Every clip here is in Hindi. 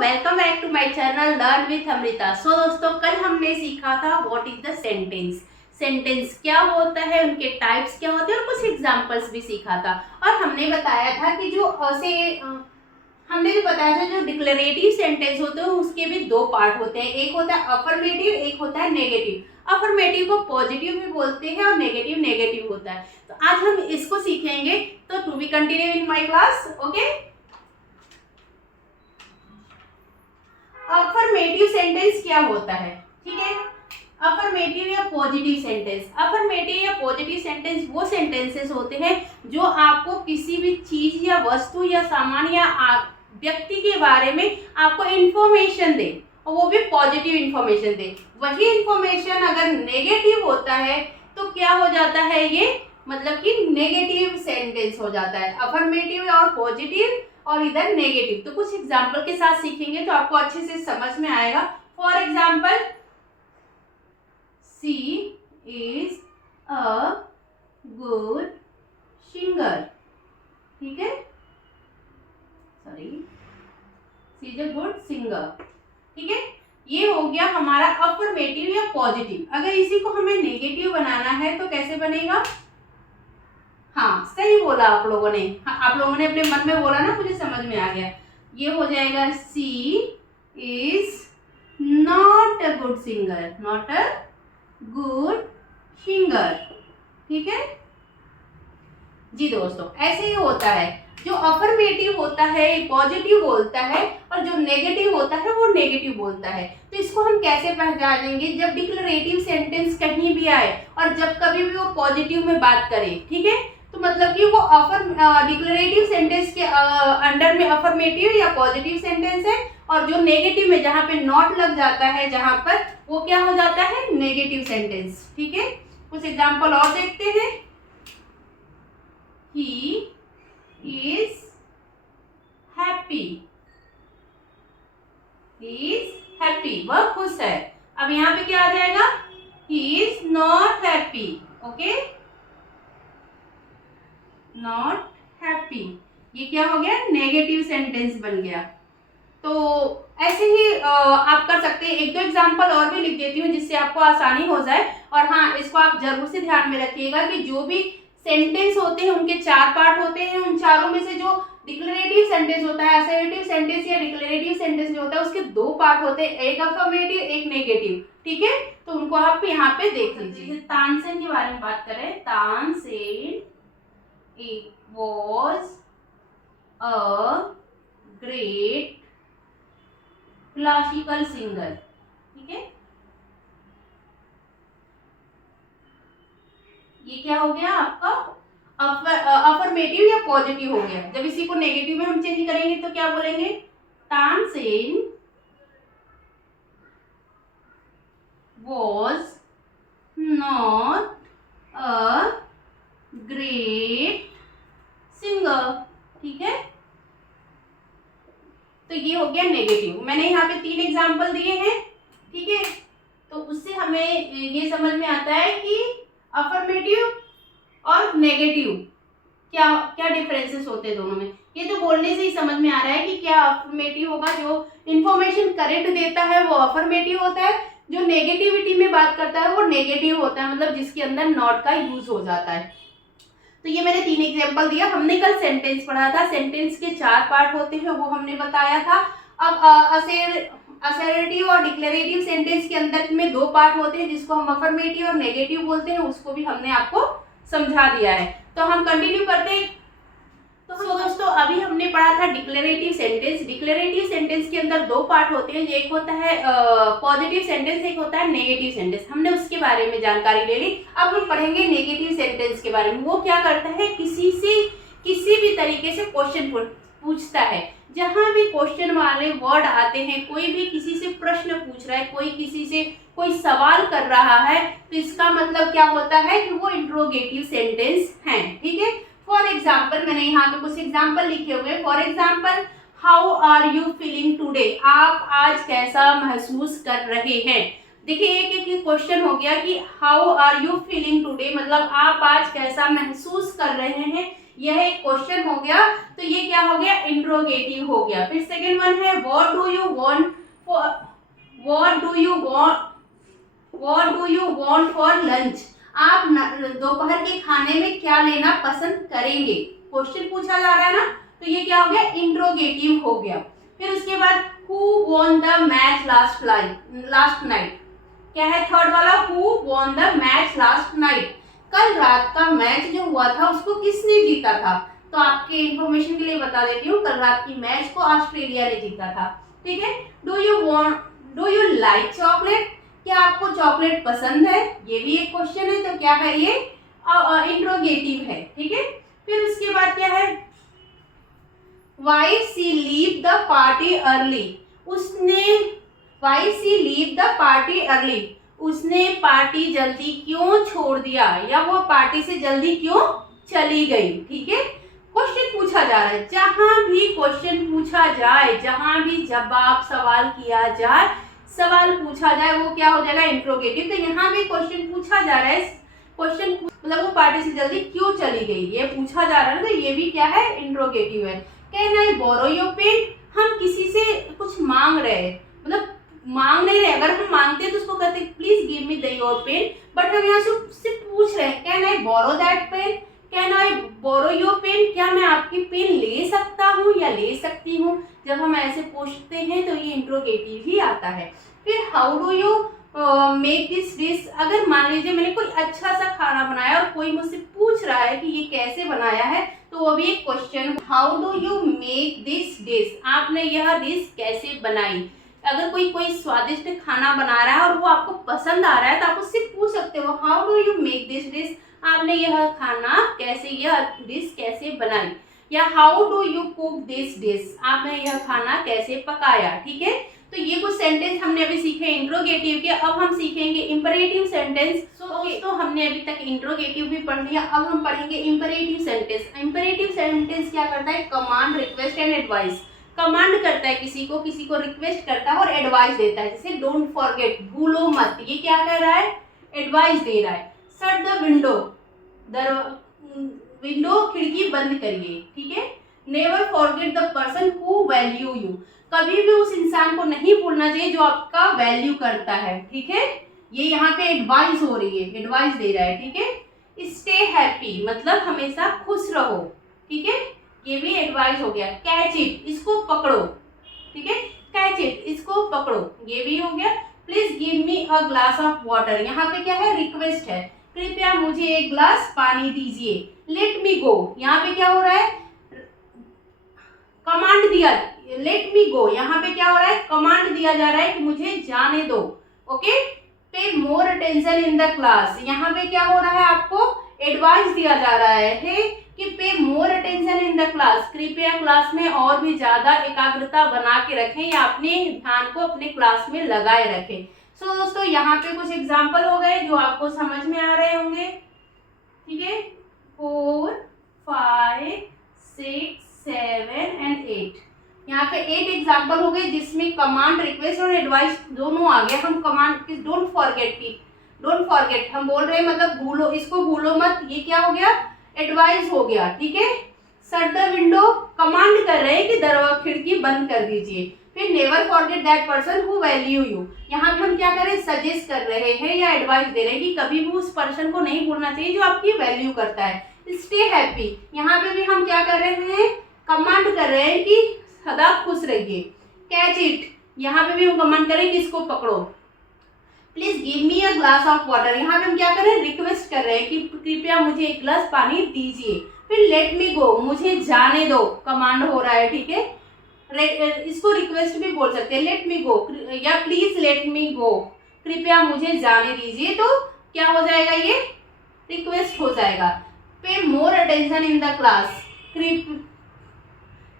Welcome back to my channel learn with Amrita. दोस्तों कल हमने सीखा था what is the sentence. Sentence क्या होता है, उनके टाइप्स क्या होते हैं और कुछ एग्जांपल्स भी सीखा था। और हमने बताया था कि जो डिक्लेरेटिव सेंटेंस होते हैं उसके भी दो पार्ट होते हैं, एक होता है अफर्मेटिव, एक होता है नेगेटिव। अफर्मेटिव को पॉजिटिव भी बोलते हैं और नेगेटिव नेगेटिव होता है। तो आज हम इसको सीखेंगे। तो to be continue in my class. Okay, affirmative sentence क्या होता है, ठीक है। अफर्मेटिव या पॉजिटिव सेंटेंस, अफर्मेटिव या पॉजिटिव सेंटेंस वो सेंटेंसेस होते हैं जो आपको किसी भी चीज या वस्तु या सामान या व्यक्ति के बारे में आपको इंफॉर्मेशन दे, और वो भी पॉजिटिव इंफॉर्मेशन दे। वही इंफॉर्मेशन अगर नेगेटिव होता है तो क्या हो जाता है, ये मतलब कि नेगेटिव सेंटेंस हो जाता है। अफर्मेटिव और पॉजिटिव और इधर नेगेटिव। तो कुछ एग्जाम्पल के साथ सीखेंगे तो आपको अच्छे से समझ में आएगा। For example, she is a good singer, ठीक है, sorry, she is a good singer, ठीक है। ये हो गया हमारा अफर्मेटिव या पॉजिटिव। अगर इसी को हमें नेगेटिव बनाना है तो कैसे बनेगा? हाँ, सही बोला आप लोगों ने। हाँ, आप लोगों ने अपने मन में बोला ना, मुझे समझ में आ गया। ये हो जाएगा she is not a good singer, not a good singer, ठीक है जी। दोस्तों ऐसे ही होता है, जो अफर्मेटिव होता है पॉजिटिव बोलता है और जो नेगेटिव होता है वो नेगेटिव बोलता है। तो इसको हम कैसे पहचानेंगे? जब डिक्लेरेटिव सेंटेंस कहीं भी आए और जब कभी भी वो पॉजिटिव में बात करे, ठीक है, तो मतलब कि वो डिक्लेरेटिव सेंटेंस के अंडर में अफर्मेटिव या पॉजिटिव सेंटेंस है, और जो नेगेटिव में जहां पे नॉट लग जाता है जहां पर, वो क्या हो जाता है, नेगेटिव सेंटेंस, ठीक है। कुछ एग्जाम्पल और देखते हैं। He is happy, he is happy, वह खुश है। अब यहाँ पे क्या आ जाएगा? He is not happy, okay, not happy. ये क्या हो गया? नेगेटिव सेंटेंस बन गया। तो ऐसे ही आप कर सकते हैं। एक दो एग्जाम्पल और भी लिख देती हूँ जिससे आपको आसानी हो जाए। और हाँ, इसको आप जरूर से ध्यान में रखिएगा कि जो भी सेंटेंस होते हैं उनके चार पार्ट होते हैं। उन चारों में से जो डिक्लेरेटिव सेंटेंस होता है, असर्टिव सेंटेंस या डिक्लेरेटिव सेंटेंस जो होता है, उसके दो पार्ट होते हैं, एक अफर्मेटिव एक नेगेटिव, ठीक है। तो उनको आप यहाँ पे देख लीजिए। तानसेन के बारे में बात करें, Tansen was a great classical singer, ठीक है। ये क्या हो गया आपका? अफर्मेटिव या पॉजिटिव हो गया। जब इसी को नेगेटिव में हम चेंज करेंगे तो क्या बोलेंगे? Tansen was not a great singer, ठीक है। तो ये हो गया नेगेटिव। मैंने यहाँ पे 3 एग्जाम्पल दिए हैं, ठीक है। तो उससे हमें ये समझ में आता है कि अफर्मेटिव और नेगेटिव क्या क्या डिफरेंसेस होते हैं दोनों में। ये तो बोलने से ही समझ में आ रहा है कि क्या अफर्मेटिव होगा, जो इंफॉर्मेशन करेक्ट देता है वो अफर्मेटिव होता है, जो नेगेटिविटी में बात करता है वो नेगेटिव होता है, मतलब जिसके अंदर नॉट का यूज हो जाता है। तो ये मैंने 3 एग्जाम्पल दिया। हमने कल सेंटेंस पढ़ा था, सेंटेंस के 4 पार्ट होते हैं वो हमने बताया था। अब असर्टिव और डिक्लेरेटिव सेंटेंस के अंदर में 2 पार्ट होते हैं जिसको हम अफर्मेटिव और नेगेटिव बोलते हैं, उसको भी हमने आपको समझा दिया है। तो हम कंटिन्यू करते हैं। तो दोस्तों अभी हमने पढ़ा था डिक्लेरेटिव सेंटेंस। डिक्लेरेटिव सेंटेंस के अंदर 2 पार्ट होते हैं, एक होता है पॉजिटिव सेंटेंस, एक होता है नेगेटिव सेंटेंस। हमने उसके बारे में जानकारी ले ली। अब हम पढ़ेंगे नेगेटिव सेंटेंस के बारे में। वो क्या करता है, किसी भी तरीके से क्वेश्चन पूछता है। जहां भी क्वेश्चन वाले वर्ड आते हैं, कोई भी किसी से प्रश्न पूछ रहा है, कोई किसी से कोई सवाल कर रहा है, तो इसका मतलब क्या होता है कि वो इंट्रोगेटिव सेंटेंस है, ठीक है। फॉर एग्जाम्पल, मैंने यहाँ पे कुछ एग्जाम्पल लिखे हुए। For example, how are you feeling today, आप आज कैसा महसूस कर रहे हैं। देखिए एक एक क्वेश्चन हो गया कि how are you feeling today, मतलब आप आज कैसा महसूस कर रहे हैं। यह एक क्वेश्चन हो गया, तो ये क्या हो गया, इंट्रोगेटिव हो गया। फिर सेकंड वन है what do you want for lunch, आप दोपहर के खाने में क्या लेना पसंद करेंगे, क्वेश्चन पूछा जा रहा है ना, तो ये क्या हो गया, इंट्रोगेटिव हो गया। फिर उसके बाद who won the match last night, क्या है थर्ड वाला, who won the match last night, कल रात का मैच जो हुआ था उसको किसने जीता था। तो आपके इंफॉर्मेशन के लिए बता देती हूँ, कल रात की मैच को ऑस्ट्रेलिया ने जीता था। ठीक है। डू यू लाइक चॉकलेट, क्या आपको चॉकलेट पसंद है, ये भी एक क्वेश्चन है, तो क्या है ये, इंट्रोगेटिव है। ठीक है। फिर उसके बाद क्या है, why she leave the party early, उसने पार्टी जल्दी क्यों छोड़ दिया, या वो पार्टी से जल्दी क्यों चली गई। ठीक है। क्वेश्चन पूछा जा रहा है, जहां भी क्वेश्चन पूछा जाए, जहां भी जवाब सवाल किया जाए, सवाल पूछा जाए, वो क्या हो जाएगा, इंट्रोगेटिव। तो यहाँ भी क्वेश्चन पूछा जा रहा है, क्वेश्चन मतलब वो पार्टी से जल्दी क्यों चली गई, ये पूछा जा रहा है, तो ये भी क्या है, इंट्रोगेटिव है। Can I borrow your pen, हम किसी से कुछ मांग रहे हैं, मतलब मांग नहीं रहे, अगर हम मांगते हैं तो उसको कहते हैं please give me the your pen, but हम यहाँ से पूछ रहे हैं, can I borrow that pen, can I borrow your pen, क्या मैं आपकी पेन ले सकता हूँ या ले सकती हूँ। जब हम ऐसे पूछते हैं तो ये इंट्रोगेटिव ही आता है। फिर how do you make this dish, अगर मान लीजिए मैंने कोई अच्छा सा खाना बनाया और कोई मुझसे पूछ रहा है कि ये कैसे बनाया है, तो वो भी एक question, how do you make this dish, आपने यह डिश कैसे बनाई। अगर कोई स्वादिष्ट खाना बना रहा है और वो आपको पसंद आ रहा है, तो आप उससे पूछ सकते हो, how do you make this dish, आपने यह खाना कैसे, यह डिश कैसे बनाई, या how do you cook this dish, आपने यह खाना कैसे पकाया। ठीक है। तो ये कुछ सेंटेंस हमने अभी सीखे इंट्रोगेटिव के। अब हम सीखेंगे इंपरेटिव सेंटेंस। दोस्तों हमने अभी तक इंट्रोगेटिव भी पढ़ लिया, अब हम पढ़ेंगे इंपरेटिव सेंटेंस। इंपरेटिव सेंटेंस क्या करता है, command, request and advice. Command करता है किसी को रिक्वेस्ट करता है और एडवाइस देता है, जैसे डोंट फॉरगेट, भूलो मत, ये क्या कह रहा है, एडवाइस दे रहा है। शट द विंडो, खिड़की बंद करिए। ठीक है। Never forget the person who value you, कभी भी उस इंसान को नहीं भूलना चाहिए जो आपका वैल्यू करता है। ठीक है। ये यहाँ पे एडवाइस हो रही है, एडवाइस दे रहा है। ठीक है। स्टे हैप्पी, मतलब हमेशा खुश रहो। ठीक है। ये भी एडवाइस हो गया। कैच इट, इसको पकड़ो। ठीक है। कैच इट, इसको पकड़ो, ये भी हो गया। Please give me a glass of water, यहाँ पे क्या है, रिक्वेस्ट है, कृपया मुझे एक ग्लास पानी दीजिए। लेट मी गो, यहाँ पे क्या हो रहा है, कमांड दिया, लेट मी गो, यहाँ पे क्या हो रहा है, कमांड दिया जा रहा है कि मुझे जाने दो। ओके। पे more attention in the class, यहाँ पे क्या हो रहा है, आपको एडवाइस दिया जा रहा है कि पे more attention in the class, कृपया क्लास में और भी ज्यादा एकाग्रता बना के रखें या अपने ध्यान को अपने क्लास में लगाए रखें। सो दोस्तों यहाँ पे कुछ एग्जाम्पल हो गए जो आपको समझ में आ रहे होंगे। ठीक है। 4, 5, 6, 7 एंड 8, यहाँ पे 8 एग्जाम्पल हो गए जिसमें कमांड, रिक्वेस्ट और एडवाइस दोनों आ गए। हम कमांड, डोंट फॉरगेट हम बोल रहे हैं, मतलब भूलो, इसको भूलो मत, ये क्या हो गया, एडवाइस हो गया। ठीक है। शट द विंडो, कमांड कर रहे हैं कि खिड़की बंद कर दीजिए। फिर never forget that person who value you, यहाँ पे हम क्या कर रहे हैं, सजेस्ट कर रहे हैं या एडवाइस दे रहे हैं कि कभी भी उस पर्सन को नहीं भूलना चाहिए जो आपकी वैल्यू करता है। स्टे हैप्पी, यहाँ पे भी हम क्या कर रहे हैं, कमांड कर रहे हैं कि सदा खुश रहिए। कैच इट, यहाँ पे भी हम कमांड करें कि इसको पकड़ो। Please give me a glass of water, यहाँ पे हम क्या कर रहे हैं, रिक्वेस्ट कर रहे हैं कि कृपया मुझे एक ग्लास पानी दीजिए। फिर लेट मी गो, मुझे जाने दो, कमांड हो रहा है। ठीक है। इसको रिक्वेस्ट भी बोल सकते हैं, लेट मी गो या प्लीज लेट मी गो, कृपया मुझे जाने दीजिए, तो क्या हो जाएगा, ये रिक्वेस्ट हो जाएगा। पे more attention in the class,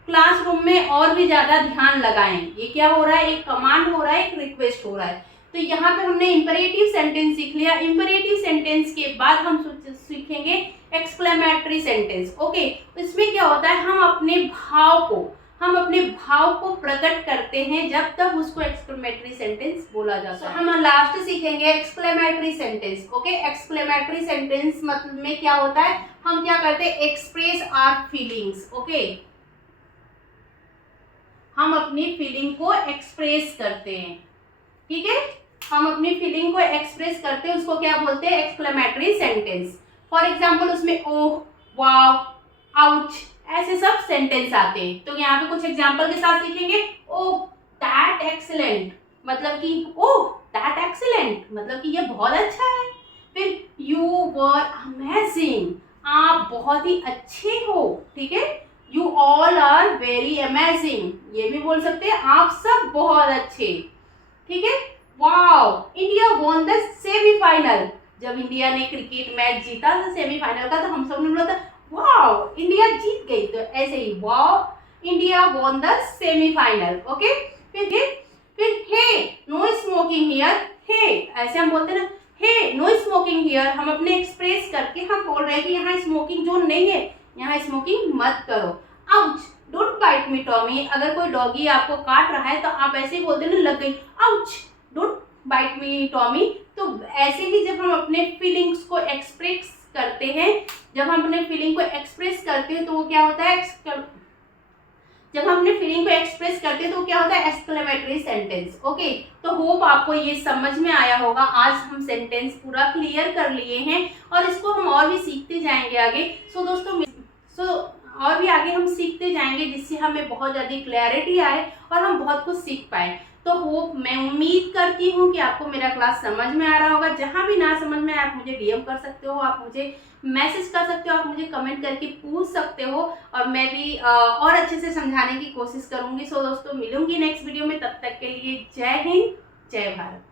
classroom में और भी ज्यादा ध्यान लगाएं, ये क्या हो रहा है, एक कमांड हो रहा है, एक रिक्वेस्ट हो रहा है। तो यहाँ पे हमने इंपरेटिव सेंटेंस सीख लिया। इंपरेटिव सेंटेंस के बाद हम सीखेंगे एक्सक्लेमेटरी सेंटेंस। ओके। इसमें क्या होता है, हम अपने भाव को, हम अपने भाव को प्रकट करते हैं जब तक उसको एक्सक्लेमेटरी सेंटेंस बोला जाता है। हम लास्ट सीखेंगे exclamatory sentence. Okay, exclamatory sentence मतलब में क्या होता है, हम क्या करते हैं, एक्सप्रेस आवर फीलिंग्स। ओके, हम अपनी फीलिंग को एक्सप्रेस करते हैं, ठीक है, हम अपनी फीलिंग को एक्सप्रेस करते हैं, उसको क्या बोलते हैं, एक्सक्लेमेटरी सेंटेंस। फॉर एग्जाम्पल उसमें ओह, वाव, आउच, ऐसे सब सेंटेंस आते हैं। तो यहाँ पे कुछ एग्जाम्पल के साथ लिखेंगे, ओह दैट एक्सीलेंट, मतलब कि ओह दैट एक्सीलेंट मतलब कि ये बहुत अच्छा है। फिर यू वर अमेजिंग, आप बहुत ही अच्छे हो, ठीक है, you all are very amazing, ये भी बोल सकते हैं, आप सब बहुत अच्छे, ठीक है। Wow, India won the semifinal, जब इंडिया ने क्रिकेट मैच जीता था सेमीफाइनल का, तो हम सब ने बोला था वाओ इंडिया जीत गई, तो ऐसे ही wow India won the semifinal. Okay, फिर hey no smoking here, hey ऐसे हम बोलते हैं ना, हे नो स्मोकिंग हियर, हम अपने एक्सप्रेस करके हम बोल रहे हैं कि यहाँ स्मोकिंग जोन नहीं है, यहाँ स्मोकिंग मत करो। Ouch, don't bite me Tommy, अगर कोई डॉगी आपको काट रहा है तो आप ऐसे ही बोलते हैं ना, लग गई, ouch don't bite me Tommy. तो ऐसे ही जब हम अपने फीलिंग्स को एक्सप्रेस करते हैं, जब हम अपने फीलिंग को एक्सप्रेस करते हैं तो वो क्या होता है, जब हम अपने फीलिंग को एक्सप्रेस करते हैं तो क्या होता है, एक्सक्लेमेटरी सेंटेंस। ओके, तो होप आपको ये समझ में आया होगा। आज हम सेंटेंस पूरा क्लियर कर लिए हैं और इसको हम और भी सीखते जाएंगे आगे। सो दोस्तों, और भी आगे हम सीखते जाएंगे जिससे हमें बहुत ज़्यादा क्लैरिटी आए और हम बहुत कुछ सीख पाए। तो होप, मैं उम्मीद करती हूँ कि आपको मेरा क्लास समझ में आ रहा होगा। जहाँ भी ना समझ में आए आप मुझे डीएम कर सकते हो, आप मुझे मैसेज कर सकते हो, आप मुझे कमेंट करके पूछ सकते हो और मैं भी और अच्छे से समझाने की कोशिश करूँगी। सो दोस्तों, मिलूंगी नेक्स्ट वीडियो में, तब तक के लिए जय हिंद, जय भारत।